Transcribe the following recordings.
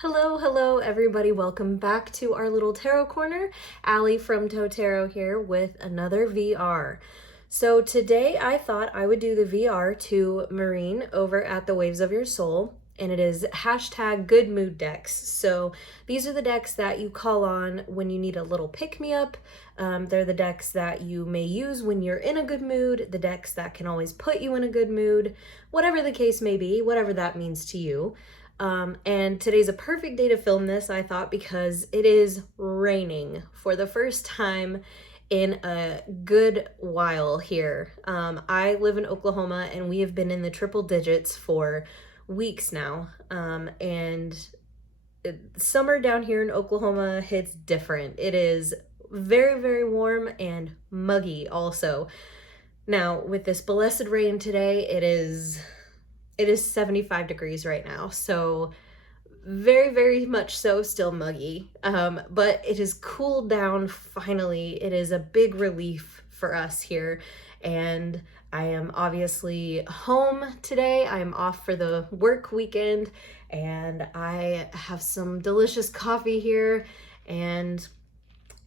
Hello everybody. Welcome back to our little tarot corner. Allie from Tarot here with another VR. So today I thought I would do the VR to Marine over at the Waves of Your Soul, and it is hashtag good mood decks. So these are the decks that you call on when you need a little pick-me-up. They're the decks that you may use when you're in a good mood, the decks that can always put you in a good mood, whatever the case may be, whatever that means to you. And today's a perfect day to film this, I thought, because it is raining for the first time in a good while here. I live in Oklahoma and we have been in the triple digits for weeks now. And summer down here in Oklahoma hits different. It is very, very warm and muggy also. Now, with this blessed rain today, it is 75 degrees right now, so very, very much so still muggy, but it has cooled down finally. It is a big relief for us here, and I am obviously home today. I am off for the work weekend, and I have some delicious coffee here, and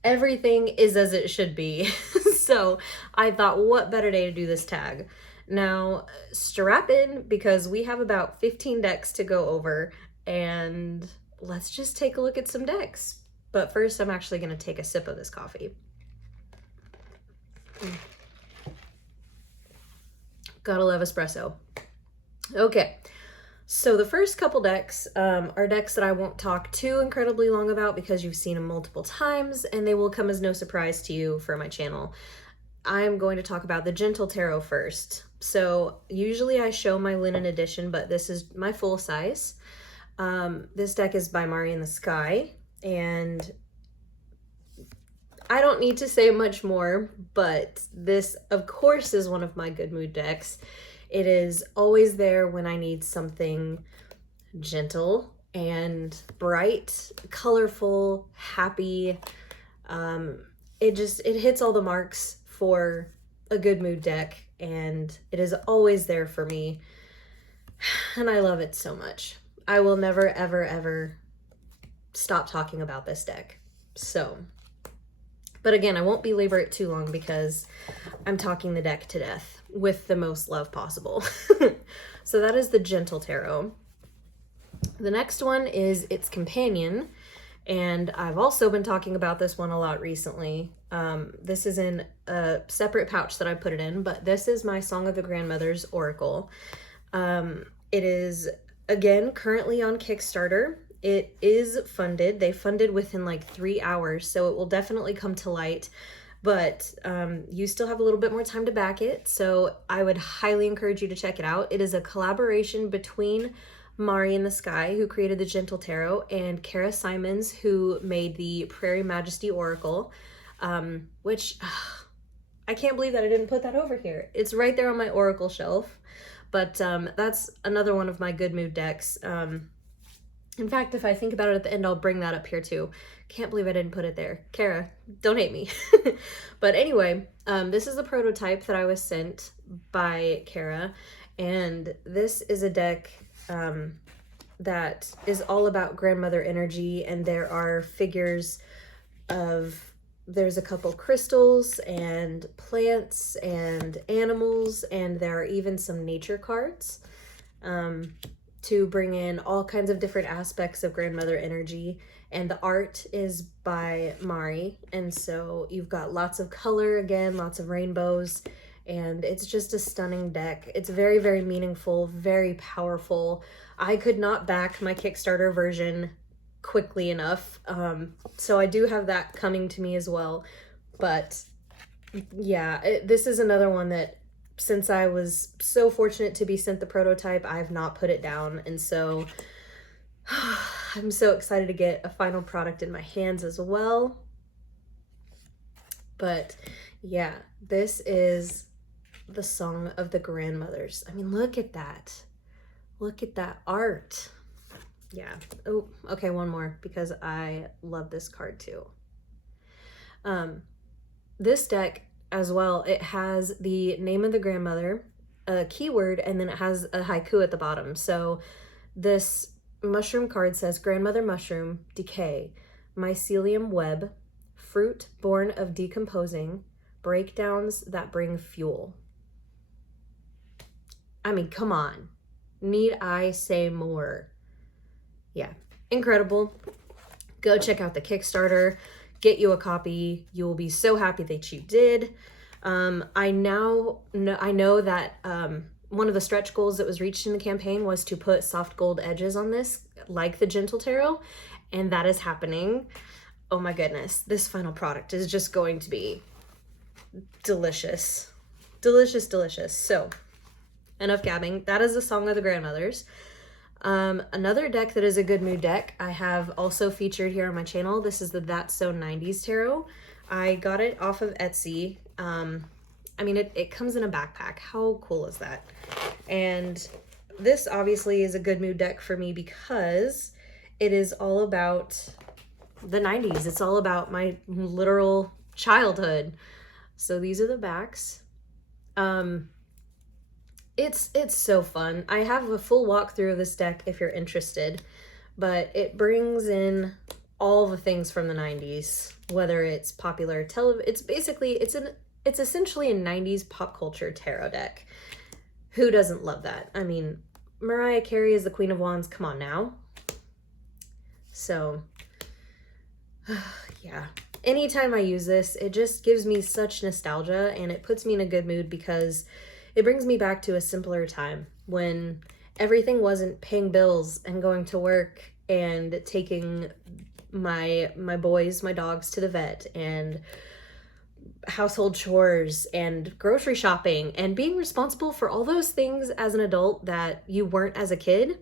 everything is as it should be. So I thought, what better day to do this tag? Now, strap in because we have about 15 decks to go over, and let's just take a look at some decks. But first, I'm actually going to take a sip of this coffee. Gotta love espresso. Okay, so the first couple decks are decks that I won't talk too incredibly long about because you've seen them multiple times, and they will come as no surprise to you for my channel. I'm going to talk about the Gentle Tarot first. So usually I show my linen edition, but this is my full size. This deck is by Mari in the Sky, and I don't need to say much more, but this of course is one of my good mood decks. It is always there when I need something gentle and bright, colorful, happy. It hits all the marks for a good mood deck, and it is always there for me, and I love it so much. I will never ever stop talking about this deck. So, but again, I won't belabor it too long because I'm talking the deck to death with the most love possible. So that is the Gentle Tarot. The next one is its companion, and I've also been talking about this one a lot recently. This is in a separate pouch that I put it in, but this is my Song of the Grandmothers Oracle. It is, again, currently on Kickstarter. It is funded. They funded within like 3 hours, so it will definitely come to light, but you still have a little bit more time to back it, so I would highly encourage you to check it out. It is a collaboration between Mari in the Sky, who created the Gentle Tarot, and Kara Simons, who made the Prairie Majesty Oracle, which I can't believe that I didn't put that over here. It's right there on my Oracle shelf, but that's another one of my good mood decks. In fact, if I think about it at the end, I'll bring that up here too. Can't believe I didn't put it there. Kara, don't hate me. But anyway, this is the prototype that I was sent by Kara, and this is a deck that is all about grandmother energy, and there are figures there's a couple crystals and plants and animals, and there are even some nature cards to bring in all kinds of different aspects of grandmother energy. And the art is by Mari, and so you've got lots of color, again, lots of rainbows, and it's just a stunning deck. It's very, very meaningful, very powerful. I could not back my Kickstarter version quickly enough, so I do have that coming to me as well. But yeah, this is another one that, since I was so fortunate to be sent the prototype, I've not put it down, and so I'm so excited to get a final product in my hands as well. But yeah, this is the Song of the Grandmothers. I mean, look at that. Look at that art. Yeah. Oh, okay, one more, because I love this card too. This deck as well, it has the name of the grandmother, a keyword, and then it has a haiku at the bottom. So this mushroom card says grandmother mushroom, decay, mycelium web, fruit born of decomposing, breakdowns that bring fuel. I mean, come on. Need I say more? Yeah, incredible. Go check out the Kickstarter. Get you a copy. You will be so happy that you did. I know that one of the stretch goals that was reached in the campaign was to put soft gold edges on this, like the Gentle Tarot, and that is happening. Oh my goodness, this final product is just going to be delicious. Delicious, delicious. So, enough gabbing. That is the Song of the Grandmothers. Another deck that is a good mood deck I have also featured here on my channel. This is the That's So 90s Tarot. I got it off of Etsy. I mean, it comes in a backpack. How cool is that? And this obviously is a good mood deck for me because it is all about the 90s. It's all about my literal childhood. So these are the backs. It's so fun. I have a full walkthrough of this deck if you're interested, but it brings in all the things from the 90s, whether it's popular television. It's essentially a 90s pop culture tarot deck. Who doesn't love that? I mean, Mariah Carey is the Queen of Wands. Come on now. So, yeah. Anytime I use this, it just gives me such nostalgia, and it puts me in a good mood because it brings me back to a simpler time when everything wasn't paying bills and going to work and taking my boys, my dogs to the vet, and household chores and grocery shopping and being responsible for all those things as an adult that you weren't as a kid.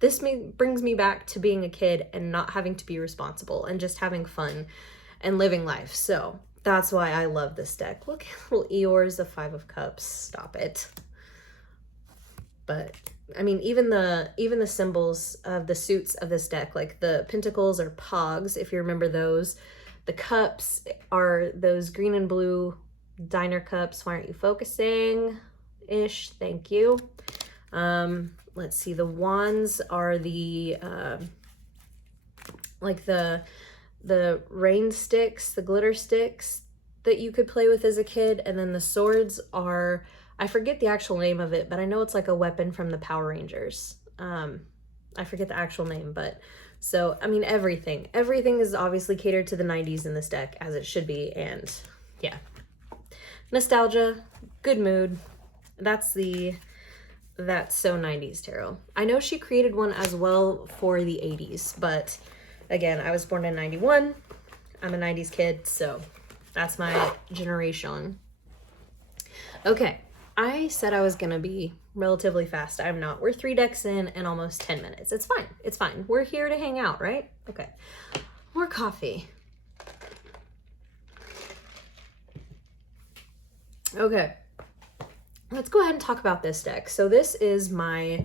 This brings me back to being a kid and not having to be responsible and just having fun and living life. So that's why I love this deck. Look, little Eeyore's the Five of Cups. Stop it. But I mean, even the symbols of the suits of this deck, like the pentacles are pogs, if you remember those. The cups are those green and blue diner cups. Why aren't you focusing? Ish, thank you. Let's see, the wands are the like the rain sticks, the glitter sticks that you could play with as a kid. And then the swords are, I forget the actual name of it, but I know it's like a weapon from the Power Rangers. I forget the actual name, but so, I mean, everything is obviously catered to the 90s in this deck, as it should be. And yeah, nostalgia, good mood. That's So 90s Tarot. I know she created one as well for the 80s, but again, I was born in 91. I'm a 90s kid, so that's my generation. Okay, I said I was gonna be relatively fast. I'm not. We're 3 decks in and almost 10 minutes. It's fine. It's fine. We're here to hang out, right? Okay. More coffee. Okay. Let's go ahead and talk about this deck. So this is my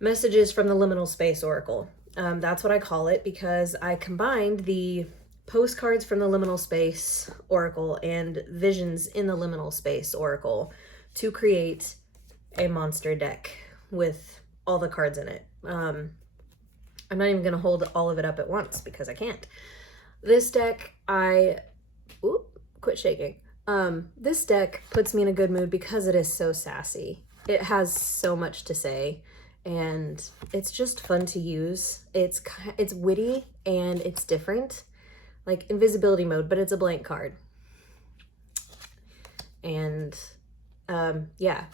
messages from the Liminal Space Oracle. That's what I call it because I combined the postcards from the Liminal Space Oracle and visions in the Liminal Space Oracle to create a monster deck with all the cards in it. I'm not even going to hold all of it up at once because I can't. This deck, quit shaking. This deck puts me in a good mood because it is so sassy. It has so much to say and it's just fun to use. It's witty and it's different, like invisibility mode, but it's a blank card. And yeah,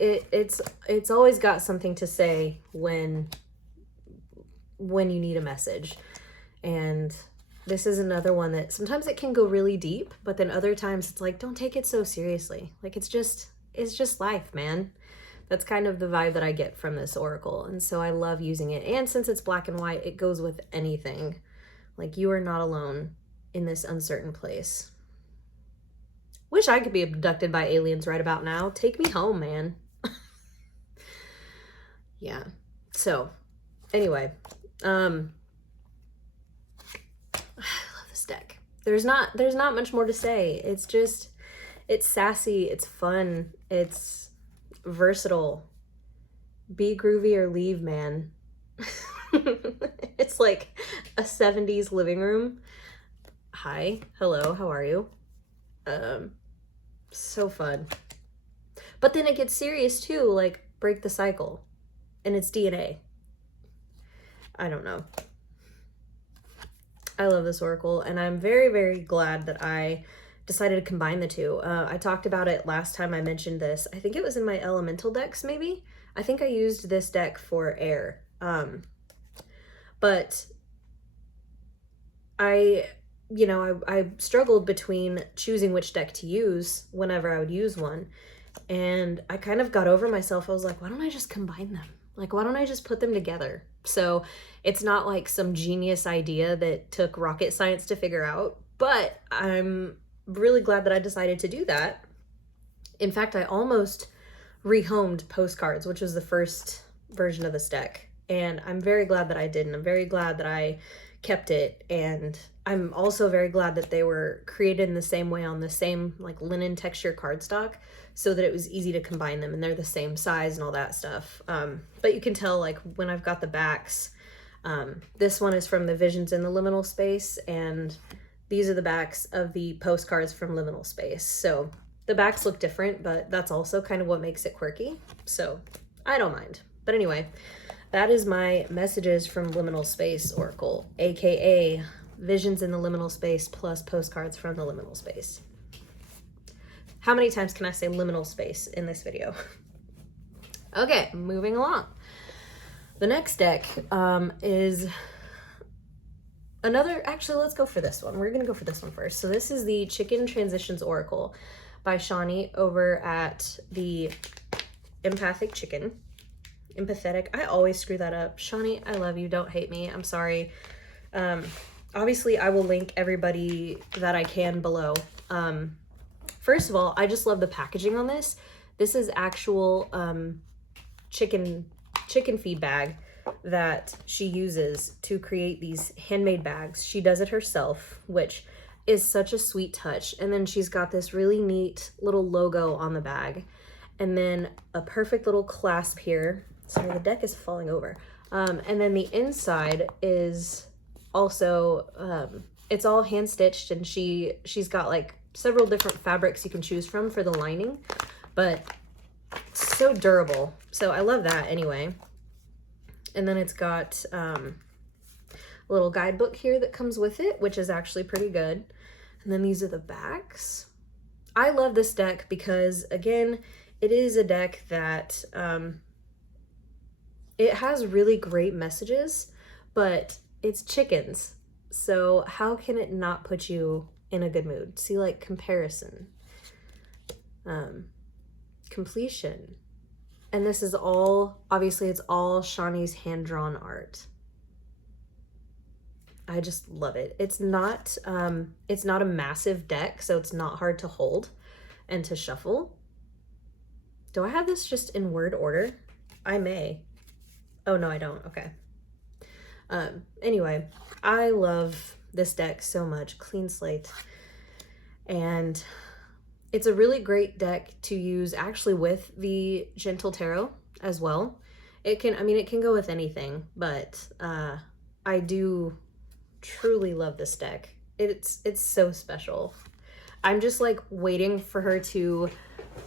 it's always got something to say when you need a message. And this is another one that sometimes it can go really deep, but then other times it's like, don't take it so seriously. Like it's just life, man. That's kind of the vibe that I get from this oracle. And so I love using it. And since it's black and white, it goes with anything. Like you are not alone in this uncertain place. Wish I could be abducted by aliens right about now. Take me home, man. Yeah. So anyway, I love this deck. There's not much more to say. It's sassy, it's fun, it's versatile. Be groovy or leave, man. It's like a 70s living room. Hi, hello, how are you? So fun. But then it gets serious too, like break the cycle. And it's DNA. I don't know. I love this oracle, and I'm very, very glad that I decided to combine the two. I talked about it last time I mentioned this. I think it was in my elemental decks, maybe? I think I used this deck for air. But I struggled between choosing which deck to use whenever I would use one. And I kind of got over myself. I was like, why don't I just combine them? Like, why don't I just put them together? So it's not like some genius idea that took rocket science to figure out, but I'm really glad that I decided to do that. In fact, I almost rehomed postcards, which was the first version of this deck. And I'm very glad that I did, and I'm very glad that I kept it. And I'm also very glad that they were created in the same way on the same like linen texture cardstock, so that it was easy to combine them, and they're the same size and all that stuff. But you can tell, like, when I've got the backs, this one is from the Visions in the Liminal Space, and these are the backs of the postcards from Liminal Space. So the backs look different, but that's also kind of what makes it quirky. So I don't mind. But anyway, that is my Messages from Liminal Space Oracle, aka Visions in the Liminal Space plus postcards from the Liminal Space. How many times can I say liminal space in this video? Okay, moving along. The next deck is another, actually, let's go for this one. We're going to go for this one first. So this is the Chicken Transitions Oracle by Shawnee over at the Empathic Chicken. Empathetic. I always screw that up. Shawnee, I love you. Don't hate me. I'm sorry. Obviously, I will link everybody that I can below. First of all, I just love the packaging on this. This is actual chicken feed bag that she uses to create these handmade bags. She does it herself, which is such a sweet touch. And then she's got this really neat little logo on the bag. And then a perfect little clasp here. Sorry, the deck is falling over. And then the inside is also, it's all hand stitched, and she's got like several different fabrics you can choose from for the lining, but it's so durable. So I love that anyway. And then it's got a little guidebook here that comes with it, which is actually pretty good. And then these are the backs. I love this deck because, again, it is a deck that it has really great messages, but it's chickens. So how can it not put you in a good mood? See, like, comparison, completion. And this is all, obviously it's all Shawnee's hand-drawn art. I just love it. It's not a massive deck, so it's not hard to hold and to shuffle. Do I have this just in word order? I may. Oh, no, I don't. Okay. Anyway, I love this deck so much. Clean slate. And it's a really great deck to use actually with the Gentle Tarot as well. It can, I mean, it can go with anything, but I do truly love this deck. It's so special. I'm just like waiting for her to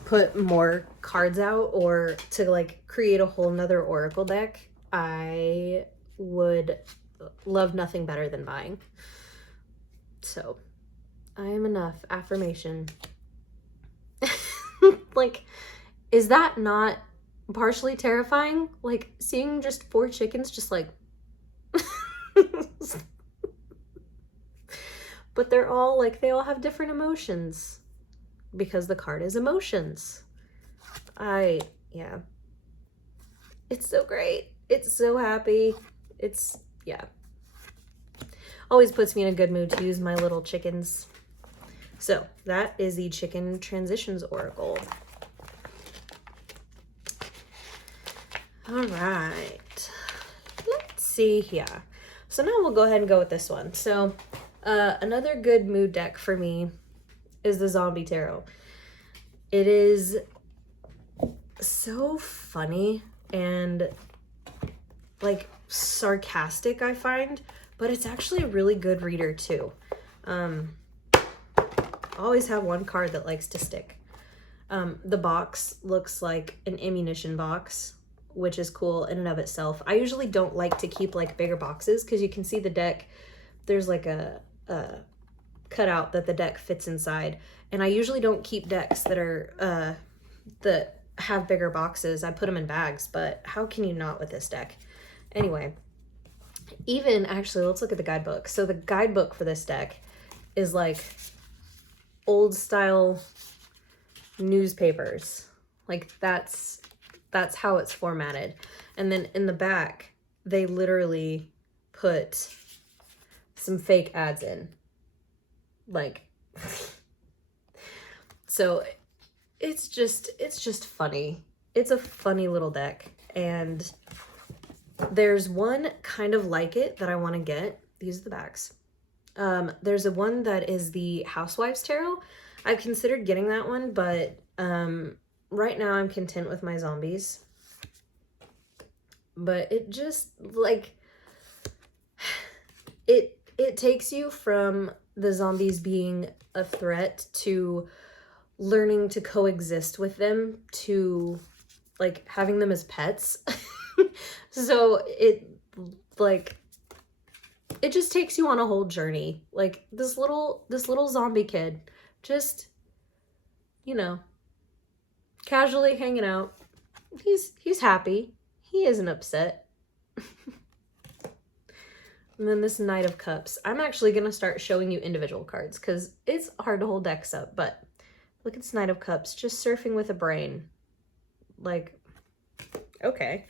put more cards out or to like create a whole nother Oracle deck. I would love nothing better than buying. So I am enough. Affirmation. Like, is that not partially terrifying? Like, seeing just 4 chickens just like... But they're all, like, they all have different emotions. Because the card is emotions. Yeah. It's so great. It's so happy. It's, yeah. Always puts me in a good mood to use my little chickens. So that is the Chicken Transitions Oracle. All right, let's see here. So now we'll go ahead and go with this one. So another good mood deck for me is the Zombie Tarot. It is so funny, and like sarcastic, I find, but it's actually a really good reader too. Always have one card that likes to stick. The box looks like an ammunition box, which is cool in and of itself. I usually don't like to keep like bigger boxes because you can see the deck. There's like a cutout that the deck fits inside, and I usually don't keep decks that are that have bigger boxes. I put them in bags, but how can you not with this deck? Anyway, even actually, let's look at the guidebook. So the guidebook for this deck is like old style newspapers. Like that's how it's formatted. And then in the back, they literally put some fake ads in. Like, so it's just funny. It's a funny little deck. And there's one kind of like it that I want to get. These are the backs. There's a one that is the Housewives Tarot. I've considered getting that one, but right now I'm content with my zombies. But it just, like, it takes you from the zombies being a threat to learning to coexist with them to, like, having them as pets. So it, like, it just takes you on a whole journey. Like, this little zombie kid just, you know, casually hanging out. He's happy. He isn't upset. And then this Knight of Cups. I'm actually going to start showing you individual cards because it's hard to hold decks up. But look at this Knight of Cups. Just surfing with a brain. Like, okay.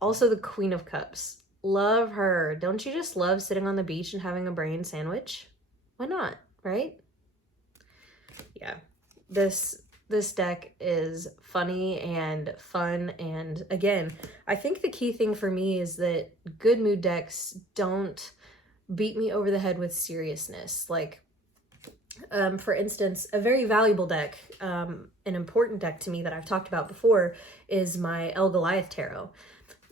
Also the Queen of Cups. Love her. Don't you just love sitting on the beach and having a brain sandwich? Why not, right? Yeah. This deck is funny and fun, and again, I think the key thing for me is that good mood decks don't beat me over the head with seriousness. Like, for instance, a very valuable deck, an important deck to me that I've talked about before is my El Goliath Tarot.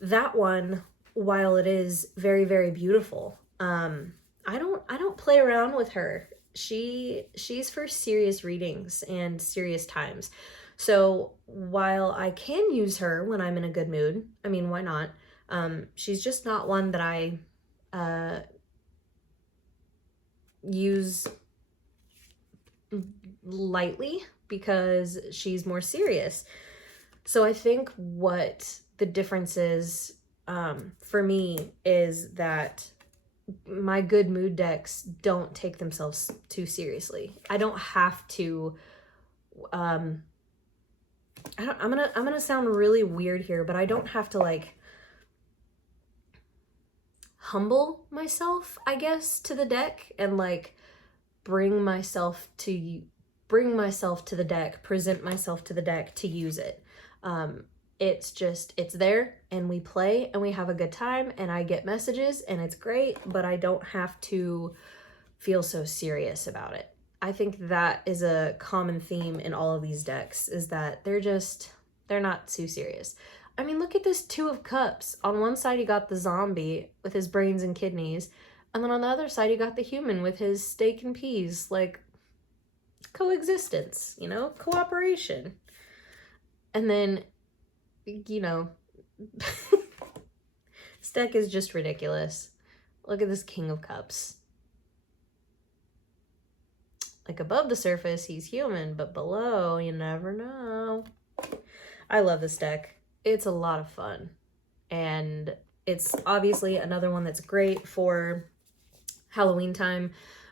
That one, while it is very, very beautiful, I don't play around with her. She's for serious readings and serious times. So while I can use her when I'm in a good mood, I mean, why not? She's just not one that I use lightly because she's more serious. So I think what the difference is for me is that my good mood decks don't take themselves too seriously. I don't have to I'm gonna sound really weird here, but I don't have to like humble myself, I guess, to the deck and like bring myself to the deck, present myself to the deck to use it. It's there and we play and we have a good time and I get messages and it's great, but I don't have to feel so serious about it. I think that is a common theme in all of these decks, is that they're not too serious. I mean, look at this Two of Cups. On one side you got the zombie with his brains and kidneys, and then on the other side you got the human with his steak and peas. Like, coexistence, you know, cooperation. And then, you know, this deck is just ridiculous. Look at this King of Cups. Like, above the surface, he's human, but below, you never know. I love this deck. It's a lot of fun. And it's obviously another one that's great for Halloween time,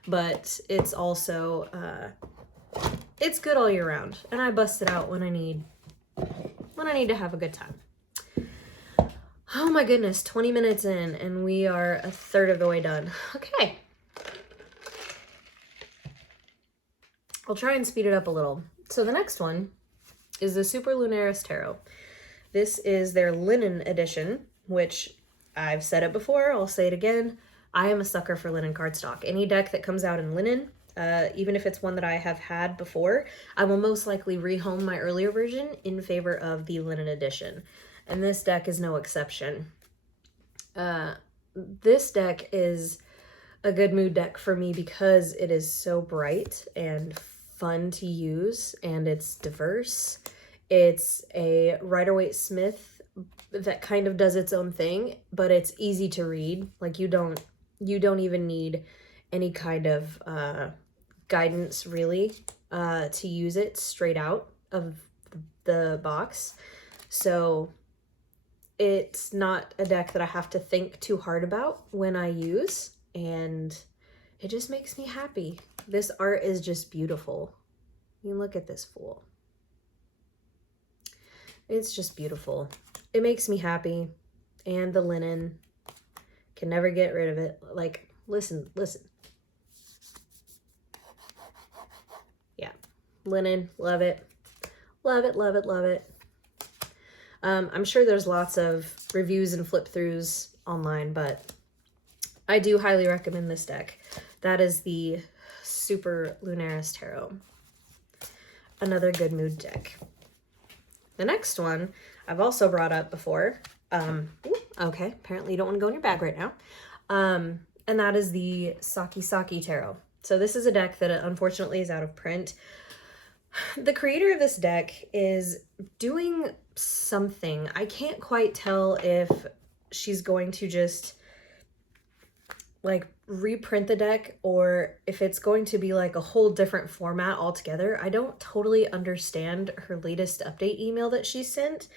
but it's also, it's good all year round. And I bust it out when I need to have a good time. Oh my goodness, 20 minutes in and we are a third of the way done. Okay. I'll try and speed it up a little. So the next one is the Super Lunaris Tarot. This is their linen edition, which I've said it before, I'll say it again. I am a sucker for linen cardstock. Any deck that comes out in linen, even if it's one that I have had before, I will most likely rehome my earlier version in favor of the linen edition. And this deck is no exception. This deck is a good mood deck for me because it is so bright and fun to use, and it's diverse. It's a Rider-Waite-Smith that kind of does its own thing, but it's easy to read. Like you don't even need any kind of guidance really to use it straight out of the box. So it's not a deck that I have to think too hard about when I use, and it just makes me happy. This art is just beautiful. I mean, look at this fool. It's just beautiful. It makes me happy, and the linen, can never get rid of it. Like, listen. Yeah, linen, love it. Love it. I'm sure there's lots of reviews and flip throughs online, but I do highly recommend this deck. That is the Super Lunaris Tarot. Another good mood deck. The next one I've also brought up before. Okay, apparently you don't want to go in your bag right now. And that is the Sakisaki Tarot. So this is a deck that unfortunately is out of print. The creator of this deck is doing something. I can't quite tell if she's going to just like reprint the deck or if it's going to be like a whole different format altogether. I don't totally understand her latest update email that she sent.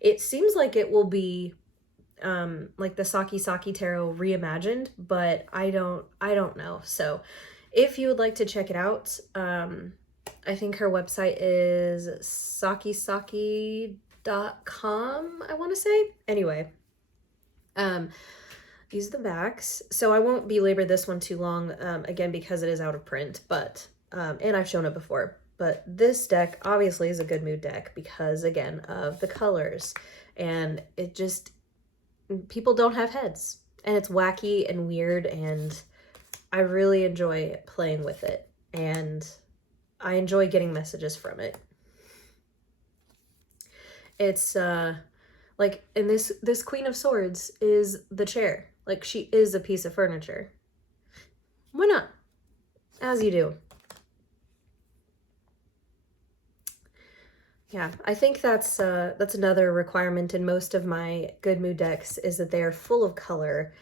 It seems like it will be like the Sakisaki Tarot reimagined, but I don't know. So if you would like to check it out, I think her website is sakisaki.com, I want to say. Anyway, these are the backs. So I won't belabor this one too long, again, because it is out of print, but, and I've shown it before. But this deck obviously is a good mood deck because, again, of the colors. And it just, people don't have heads. And it's wacky and weird, and I really enjoy playing with it. And I enjoy getting messages from it. It's like, and this Queen of Swords is the chair. Like, she is a piece of furniture. Why not? As you do. Yeah, I think that's another requirement in most of my good mood decks, is that they are full of color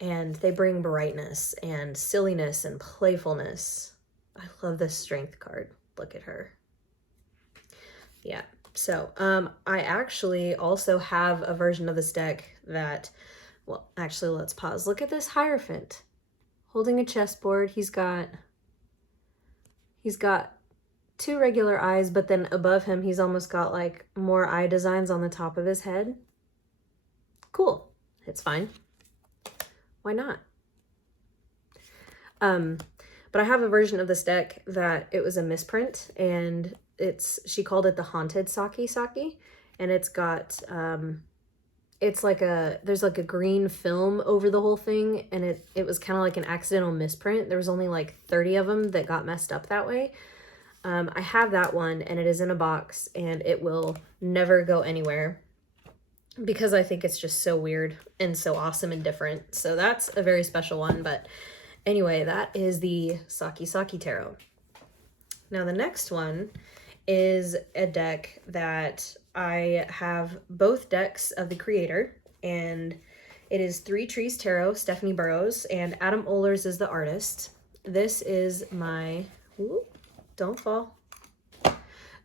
and they bring brightness and silliness and playfulness. I love this strength card. Look at her. Yeah. So, I actually also have a version of this deck that, well, actually, let's pause. Look at this Hierophant holding a chessboard. He's got two regular eyes, but then above him, he's almost got like more eye designs on the top of his head. Cool. It's fine. Why not? But I have a version of this deck that it was a misprint, and she called it the Haunted Sakisaki, and it's got, it's like there's like a green film over the whole thing, and it was kind of like an accidental misprint. There was only like 30 of them that got messed up that way. I have that one, and it is in a box, and it will never go anywhere because I think it's just so weird and so awesome and different. So that's a very special one, but anyway, that is the Sakisaki Tarot. Now the next one is a deck that I have both decks of the creator, and it is Three Trees Tarot, Stephanie Burrows, and Adam Ohlers is the artist. This is my, don't fall.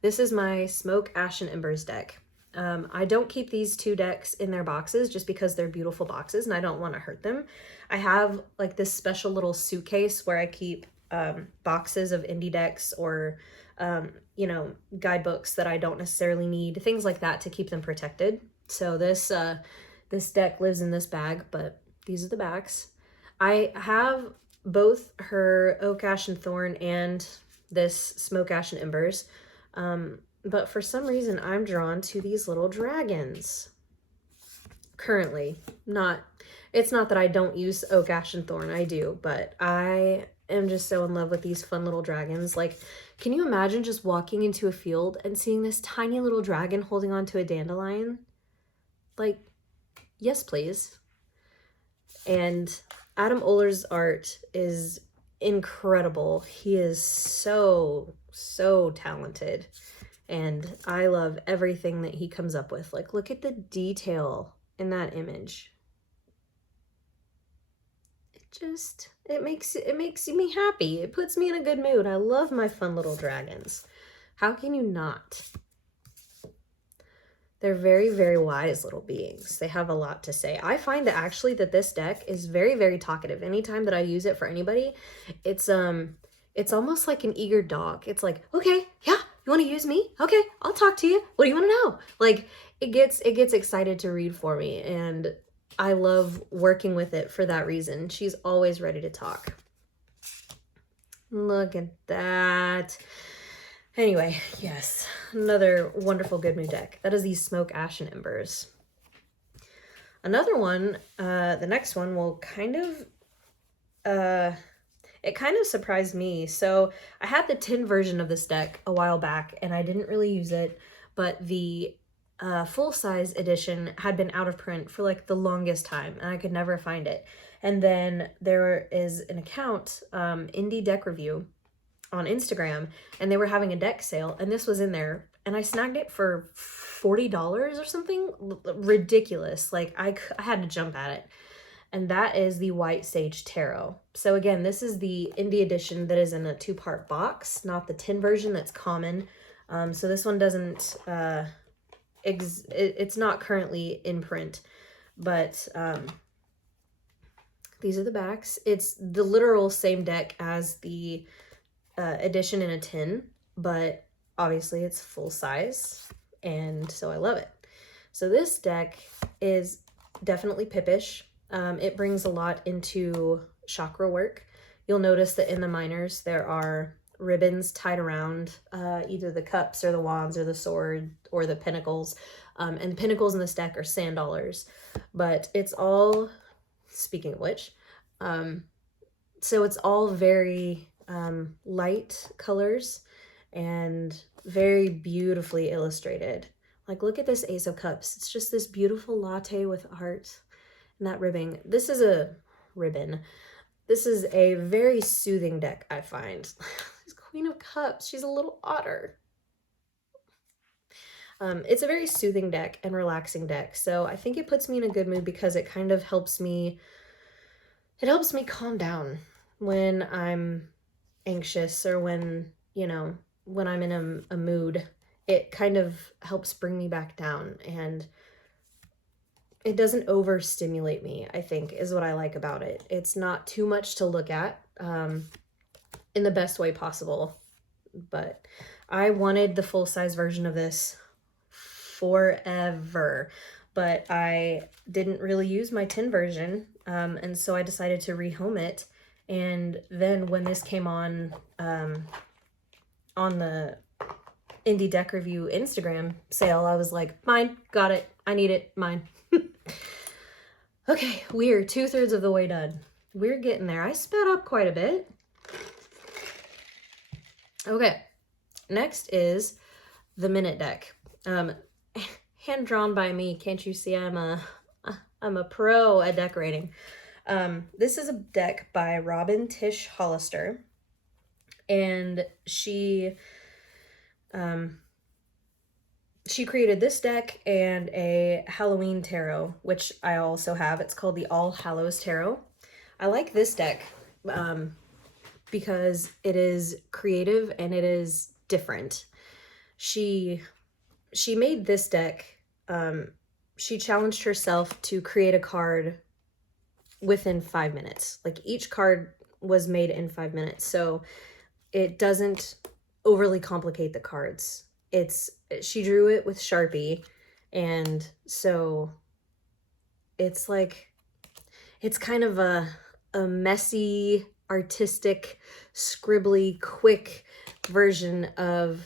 This is my Smoke, Ash, and Embers deck. I don't keep these two decks in their boxes just because they're beautiful boxes and I don't want to hurt them. I have like this special little suitcase where I keep boxes of indie decks or, you know, guidebooks that I don't necessarily need, things like that to keep them protected. So this deck lives in this bag, but these are the backs. I have both her Oak, Ash, and Thorn and this Smoke, Ash, and Embers. But for some reason, I'm drawn to these little dragons. Currently. It's not that I don't use Oak, Ash, and Thorn. I do, but I am just so in love with these fun little dragons. Like, can you imagine just walking into a field and seeing this tiny little dragon holding onto a dandelion? Like, yes, please. And Adam Ohler's art is incredible. He is so, so talented. And I love everything that he comes up with. Like, look at the detail in that image. It makes me happy. It puts me in a good mood. I love my fun little dragons. How can you not? They're very, very wise little beings. They have a lot to say. I find that actually that this deck is very, very talkative. Anytime that I use it for anybody, it's almost like an eager dog. It's like, okay, yeah, you want to use me? Okay, I'll talk to you. What do you want to know? Like, it gets excited to read for me, and I love working with it for that reason. She's always ready to talk. Look at that. Anyway, yes, another wonderful good mood deck. That is the Smoke, Ash, and Embers. Another one, the next one will kind of, it kind of surprised me. So I had the tin version of this deck a while back, and I didn't really use it, but the full-size edition had been out of print for like the longest time, and I could never find it. And then there is an account, Indie Deck Review, on Instagram, and they were having a deck sale, and this was in there, and I snagged it for $40 or something ridiculous. Like, I had to jump at it. And that is the White Sage Tarot. So again, this is the indie edition that is in a 2-part box, not the tin version that's common. So this one doesn't it's not currently in print, but these are the backs. It's the literal same deck as the edition in a tin, but obviously it's full size, and so I love it. So this deck is definitely pippish. It brings a lot into chakra work. You'll notice that in the minors there are ribbons tied around either the cups or the wands or the sword or the pinnacles, and the pinnacles in this deck are sand dollars, but it's all, speaking of which, so it's all very light colors and very beautifully illustrated. Like, look at this Ace of Cups. It's just this beautiful latte with art and that ribbing. This is a ribbon. This is a very soothing deck, I find. This Queen of Cups, she's a little otter. It's a very soothing deck and relaxing deck. So I think it puts me in a good mood because it kind of helps me, calm down when I'm anxious or when, when I'm in a mood. It kind of helps bring me back down, and it doesn't overstimulate me, I think, is what I like about it. It's not too much to look at in the best way possible. But I wanted the full-size version of this forever, but I didn't really use my tin version, and so I decided to rehome it. And then when this came on the Indie Deck Review Instagram sale, I was like, mine, got it, I need it, mine. Okay, we're 2/3 of the way done. We're getting there. I sped up quite a bit. Okay, next is the Minute deck. Hand drawn by me. Can't you see I'm a pro at decorating? This is a deck by Robin Tish Hollister, and she created this deck and a Halloween tarot, which I also have. It's called the All Hallows Tarot. I like this deck because it is creative and it is different. She made this deck. She challenged herself to create a card within 5 minutes. Like, each card was made in 5 minutes, so it doesn't overly complicate the cards. She drew it with Sharpie, and so it's like, it's kind of a messy, artistic, scribbly, quick version of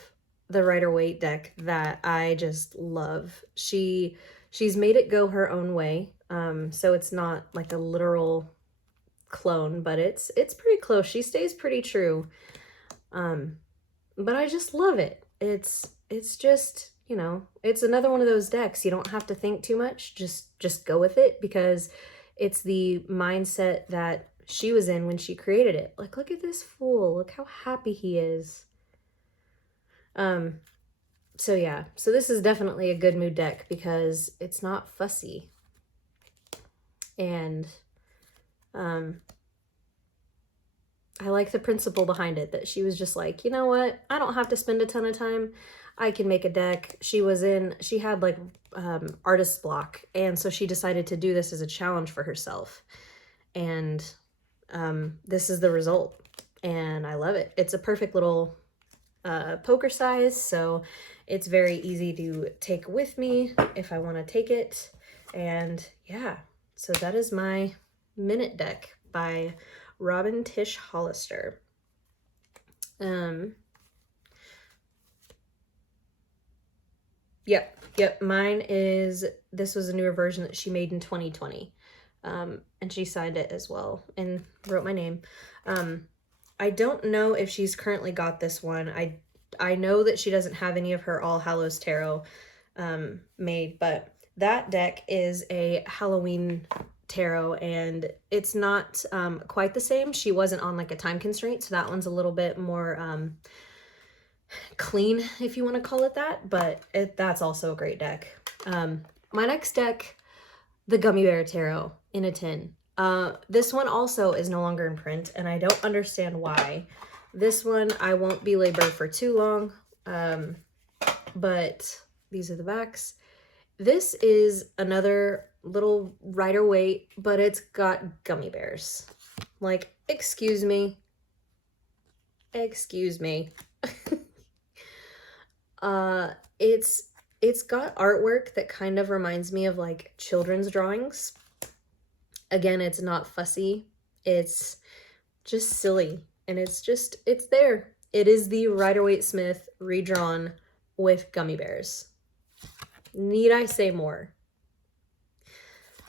the Rider-Waite deck that I just love. She's made it go her own way, so it's not like a literal clone, but it's pretty close. She stays pretty true, but I just love it. It's just, it's another one of those decks. You don't have to think too much. Just go with it, because It's the mindset that she was in when she created it. Like, look at this fool. Look how happy he is. So yeah, so this is definitely a good mood deck because it's not fussy. And I like the principle behind it, that she was just like, you know what? I don't have to spend a ton of time. I can make a deck. She had like artist block. And so she decided to do this as a challenge for herself. And this is the result. And I love it. It's a perfect little poker size. So it's very easy to take with me if I want to take it. And yeah, so that is my minute deck by Robin Tish Hollister. Yep, mine is, this was a newer version that she made in 2020. And she signed it as well and wrote my name. I don't know if she's currently got this one. I know that she doesn't have any of her All Hallows Tarot made, but that deck is a Halloween tarot, and it's not quite the same. She wasn't on like a time constraint, so that one's a little bit more clean, if you want to call it that, but that's also a great deck. My next deck, the Gummy Bear Tarot in a tin. This one also is no longer in print, and I don't understand why. This one I won't belabor for too long, but these are the backs. This is another little Rider-Waite, but it's got gummy bears. Like, excuse me. Excuse me. It's got artwork that kind of reminds me of like children's drawings. Again, it's not fussy. It's just silly. And it's there. It is the Rider-Waite Smith redrawn with gummy bears. Need I say more?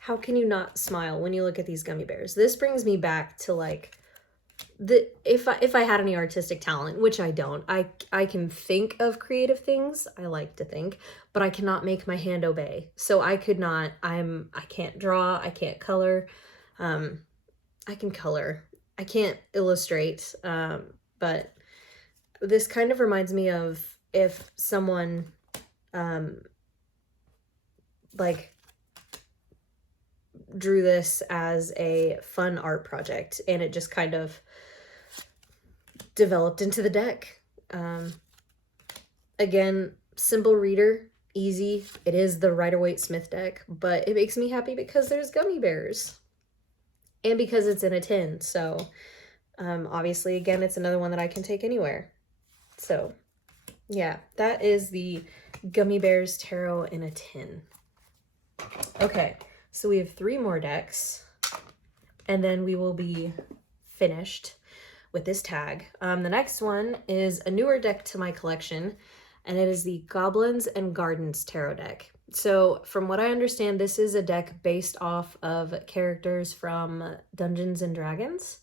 How can you not smile when you look at these gummy bears? This brings me back to like if I had any artistic talent, which I don't. I can think of creative things, I like to think, but I cannot make my hand obey. So I can't draw, I can't color. I can color. I can't illustrate, but this kind of reminds me of if someone like drew this as a fun art project and it just kind of developed into the deck. Again, simple reader, easy. It is the Rider-Waite Smith deck, but it makes me happy because there's gummy bears and because it's in a tin. So obviously, again, it's another one that I can take anywhere. So yeah, that is the Gummy Bears Tarot in a tin. Okay, so we have 3 more decks and then we will be finished with this tag. The next one is a newer deck to my collection, and it is the Goblins and Gardens Tarot deck. So from what I understand, this is a deck based off of characters from Dungeons and Dragons.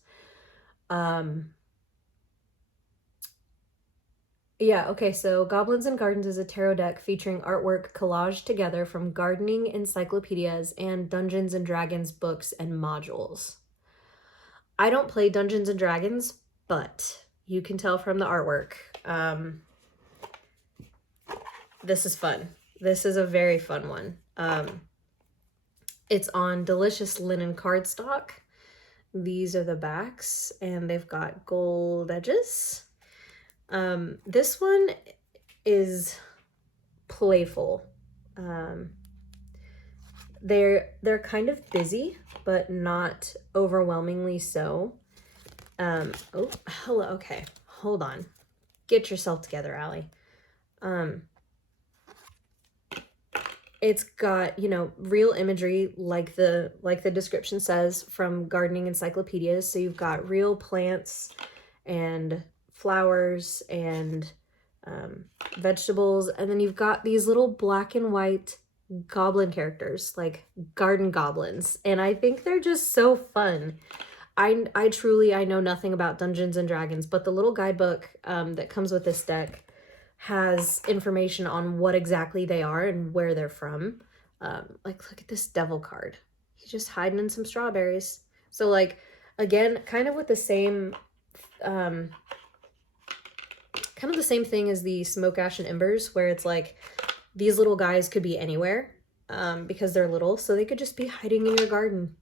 Yeah, okay, so Goblins and Gardens is a tarot deck featuring artwork collaged together from gardening encyclopedias and Dungeons and Dragons books and modules. I don't play Dungeons and Dragons, but you can tell from the artwork. This is fun. This is a very fun one. It's on delicious linen cardstock. These are the backs, and they've got gold edges. This one is playful. They're kind of busy, but not overwhelmingly so. Oh, hello. Okay, hold on. Get yourself together, Allie. It's got, you know, real imagery like the description says from gardening encyclopedias. So you've got real plants and flowers and vegetables, and then you've got these little black and white goblin characters, like garden goblins, and I think they're just so fun. I truly know nothing about Dungeons and Dragons, but the little guidebook that comes with this deck has information on what exactly they are and where they're from. Like, look at this devil card. He's just hiding in some strawberries. So like, again, kind of with the same, kind of the same thing as the Smoke, Ash, and Embers, where it's like, these little guys could be anywhere because they're little, so they could just be hiding in your garden.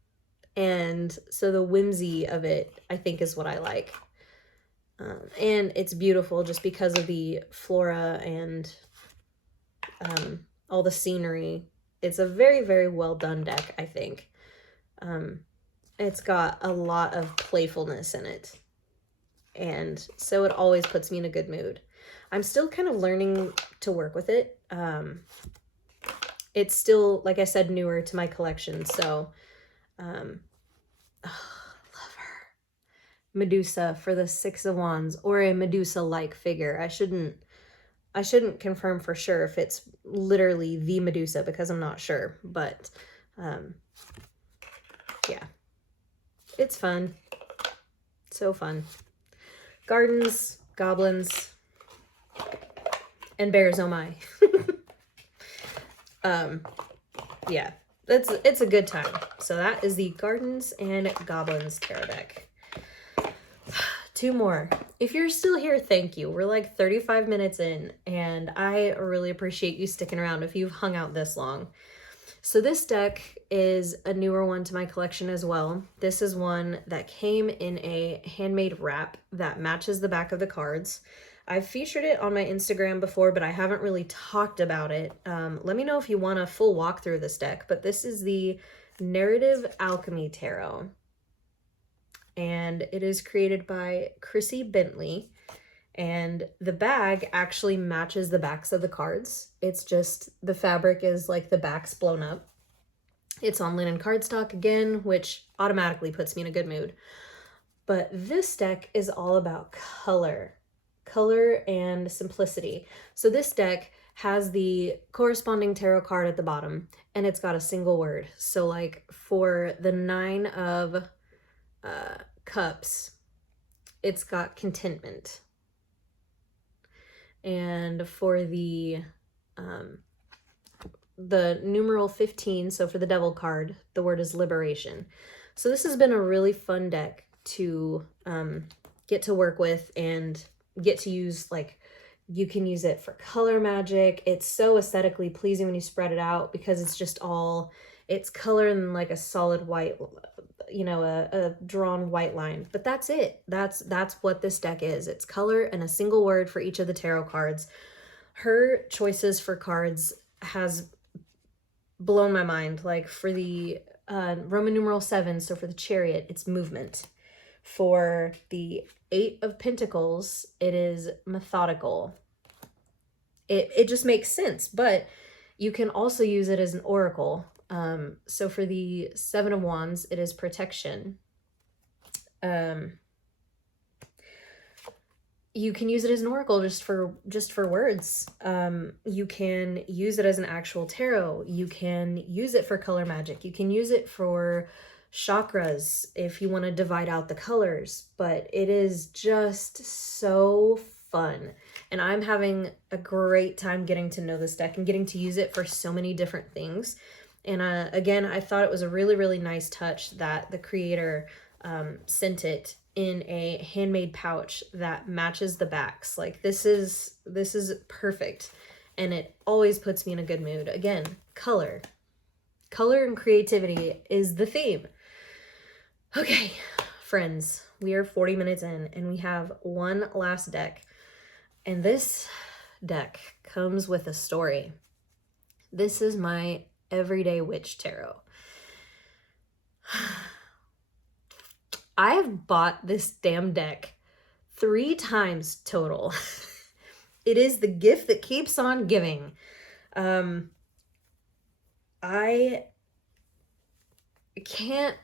And so the whimsy of it, I think, is what I like. And it's beautiful just because of the flora and all the scenery. It's a very, very well done deck, I think. It's got a lot of playfulness in it. And so it always puts me in a good mood. I'm still kind of learning to work with it. It's still, like I said, newer to my collection. So, love her. Medusa for the Six of Wands, or a Medusa-like figure. I shouldn't confirm for sure if it's literally the Medusa, because I'm not sure, but yeah, it's fun. So fun. Gardens, goblins, and bears, oh my. Yeah, it's a good time. So that is the Gardens and Goblins tarot deck. 2 more. If you're still here, thank you. We're like 35 minutes in, and I really appreciate you sticking around if you've hung out this long. So this deck is a newer one to my collection as well. This is one that came in a handmade wrap that matches the back of the cards. I've featured it on my Instagram before, but I haven't really talked about it. Let me know if you want a full walkthrough of this deck, but this is the Narrative Alchemy Tarot. And it is created by Chrissy Bentley. And the bag actually matches the backs of the cards. It's just the fabric is like the back's blown up. It's on linen cardstock again, which automatically puts me in a good mood. But this deck is all about color and simplicity. So this deck has the corresponding tarot card at the bottom, and it's got a single word. So like for the 9 of Cups, it's got contentment. And for the numeral 15, so for the Devil card, the word is liberation. So this has been a really fun deck to get to work with and get to use. Like, you can use it for color magic. It's so aesthetically pleasing when you spread it out because it's just all, it's color in like a solid white, you know, a drawn white line. But that's it. That's what this deck is. It's color and a single word for each of the tarot cards. Her choices for cards has blown my mind. Like for the Roman numeral 7, so for the Chariot, it's movement. For the 8 of Pentacles, it is methodical. It just makes sense, but you can also use it as an oracle. So for the 7 of Wands, it is protection. You can use it as an oracle just for words. You can use it as an actual tarot. You can use it for color magic. You can use it for chakras if you want to divide out the colors, but it is just so fun. And I'm having a great time getting to know this deck and getting to use it for so many different things. And again, I thought it was a really, really nice touch that the creator sent it in a handmade pouch that matches the backs. Like this is perfect. And it always puts me in a good mood. Again, color and creativity is the theme. Okay, friends, we are 40 minutes in and we have one last deck. And this deck comes with a story. This is my Everyday Witch Tarot. I have bought this damn deck 3 times total. It is the gift that keeps on giving. I can't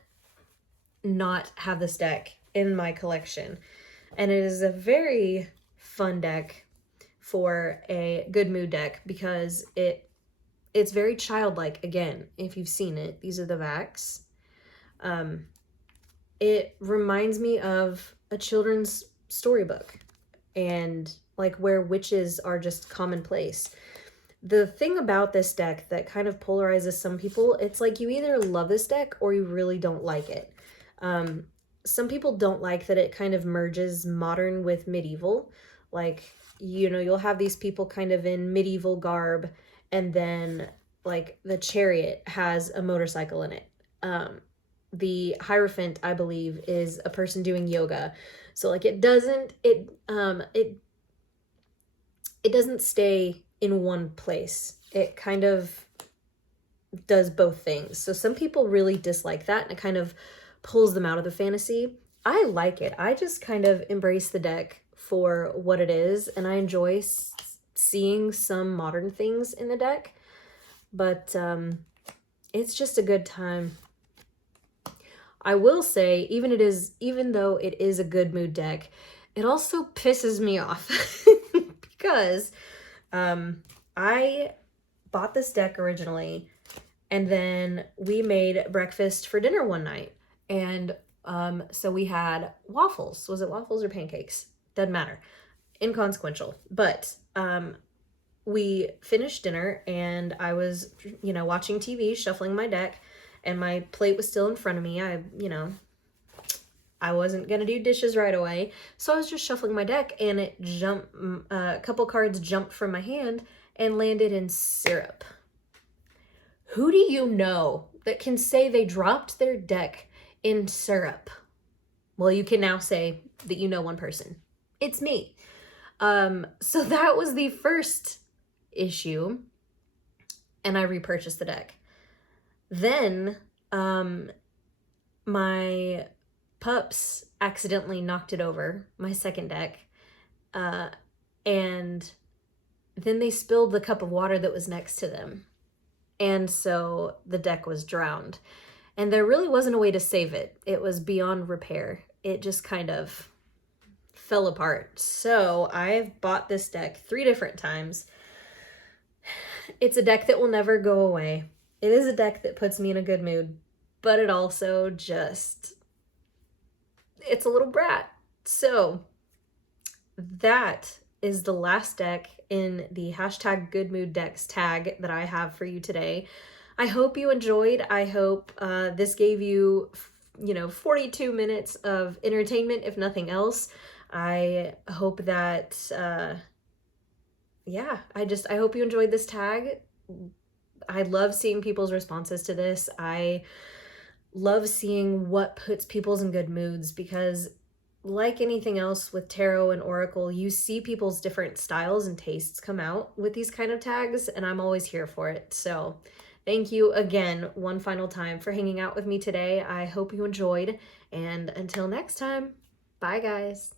not have this deck in my collection. And it is a very fun deck for a good mood deck because it's very childlike. Again, if you've seen it, these are the backs. It reminds me of a children's storybook and like where witches are just commonplace. the thing about this deck that kind of polarizes some people, it's like you either love this deck or you really don't like it. Some people don't like that it kind of merges modern with medieval. Like, you know, you'll have these people kind of in medieval garb, and then like the chariot has a motorcycle in it. The Hierophant, I believe, is a person doing yoga. So like it doesn't stay in one place. It kind of does both things. So some people really dislike that, and it kind of pulls them out of the fantasy. I like it. I just kind of embrace the deck for what it is, and I enjoy seeing some modern things in the deck, but it's just a good time. I will say, even though it is a good mood deck, it also pisses me off because I bought this deck originally, and then we made breakfast for dinner one night, and so we had waffles. Was it waffles or pancakes? Doesn't matter. Inconsequential. But we finished dinner, and I was, you know, watching TV, shuffling my deck, and my plate was still in front of me. I wasn't gonna do dishes right away, so I was just shuffling my deck, and it jumped, a couple cards jumped from my hand and landed in syrup. Who do you know that can say they dropped their deck in syrup? Well, you can now say that you know one person. It's me. So that was the first issue, and I repurchased the deck. Then my pups accidentally knocked it over, my second deck, and then they spilled the cup of water that was next to them, and so the deck was drowned, and there really wasn't a way to save it. It was beyond repair. It just kind of fell apart. So I've bought this deck 3 different times. It's a deck that will never go away. It is a deck that puts me in a good mood, but it also just, it's a little brat. So that is the last deck in the hashtag good mood decks tag that I have for you today. I hope you enjoyed. I hope this gave you, 42 minutes of entertainment, if nothing else. I hope that, I hope you enjoyed this tag. I love seeing people's responses to this. I love seeing what puts people's in good moods, because like anything else with tarot and oracle, you see people's different styles and tastes come out with these kind of tags, and I'm always here for it. So thank you again one final time for hanging out with me today. I hope you enjoyed, and until next time, bye guys.